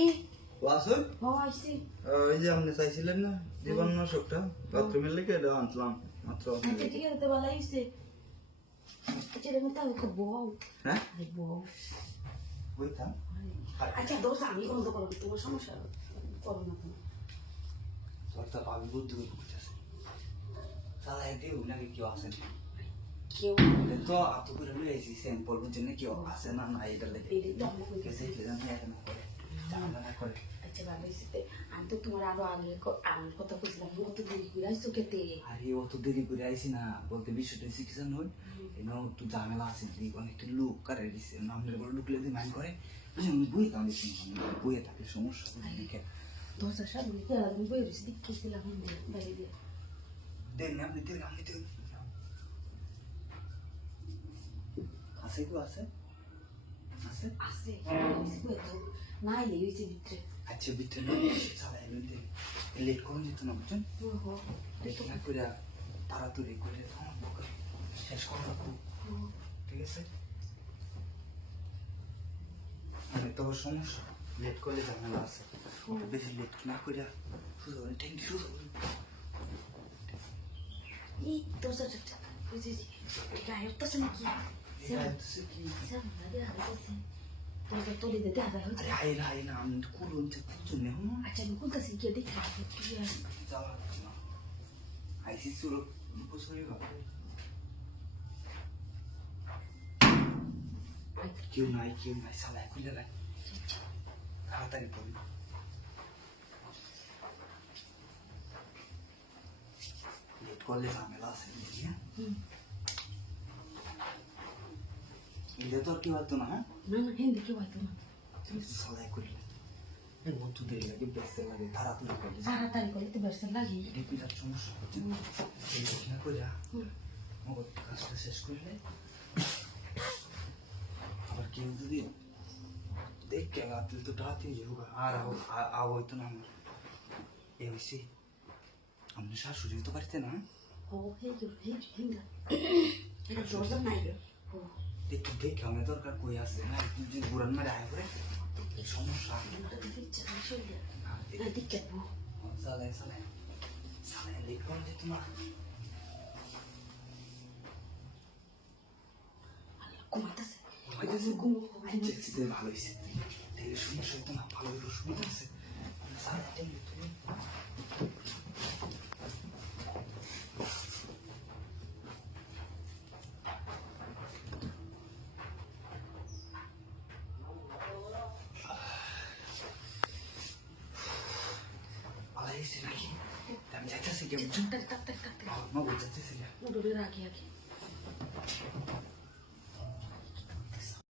কি? আসুন ও আইসি যে আপনি চাইছিলেন না জীবাণুনাশকটা বাথরুমের লেগে এটা আনলাম মাত্র আচ্ছা ঠিক আছে তো ভালো হয়েছে আচ্ছা তো বউ। হ্যাঁ? আচ্ছা দোষ আমি করো না, তোমার সমস্যা করো না তুমি। বুদ্ধি এতে কেউ আসেন কেউ? তো স্যাম্পল বুঝছেন কেউ আসে না না এটা লেগে। কে জানি এখন করে। করে। আচ্ছা হয়েছে আমি তো তোমার আরও আগে আমার কথা বলছিলাম কত দেরি করে আসছো খেতে আরে অত দেরি করে আইছি না। বলতে বিষয়টা কি জানো? এনো একটু ঝামেলা আছে দি অনেকটা লোক কারে দিছে। লুকলে দি মাইন করে। আমি বইয়ে দিছি বইয়ে থাকলে সমস্যা কে দশ হাজার মিনিট আমি বই রয়েছি বাইরে দিয়ে। দেন আছে কেউ আছে? আছে আছে নাই লে হয়েছে ভিতরে আচ্ছা ভিতরে না চালাই নিতে লেট করুন যেত না বুঝছেন ওহো না করে তাড়াতাড়ি করে আমার বকা শেষ করে রাখব ঠিক আছে মানে তোর সমস্যা লেট করলে ঝামেলা আছে বেশি লেট না করে শুধু থ্যাংক ইউ শুধু এই দশ হাজার বুঝেছি গায়ের তো নাকি কি স্যার লাগে হারাইতেছে দশ হাজার তোলে দিতে হাজার হচ্ছে আরে হাই হাই না আমি করুন যে কিছু নেই না আচ্ছা আমি কোনটা শিখে দেখি কি যাওয়ার না আইসি সুর বসে ভাবে কেউ নাই কেউ নাই সালাই খুলে নাই তাড়াতাড়ি পড়ি লেট করলে ঝামেলা আছে হুম। এলে তো আর না হ্যাঁ? না না হিন্দি কেউ হয়তো না। তুমি এই অত দেরি লাগে লাগে তাড়াতাড়ি করলে। তাড়াতাড়ি করলে তো লাগে। সমস্যা হচ্ছে। এই করে কাজটা শেষ করলে আবার কেউ যদি দেখে রাত্রে তো টাতে যাব আর আও- হইতো না আমার। এ হয়েছে আপনি শাশুড়ি তো বাড়িতে না। ও হে হে হিন্দা ও। একটু দেখে আমি দরকার কই আছে। না একটু যদি বুড়ান মারে আয় করে এই সমস্যা। দিকে বউ চালাই চালাই। চালাই লেট করে যেত ঘুমাইতেছে। ঘুমাইতেছে? ঘুম। আচ্ছা, ভালো হয়েছে তাহলে সমস্যা হতো ভালো সুবিধা আছে সারা 있어 나기 남자 자식이 엄청 딱딱딱딱 막 어쩌지 쓰냐 우리 라기야기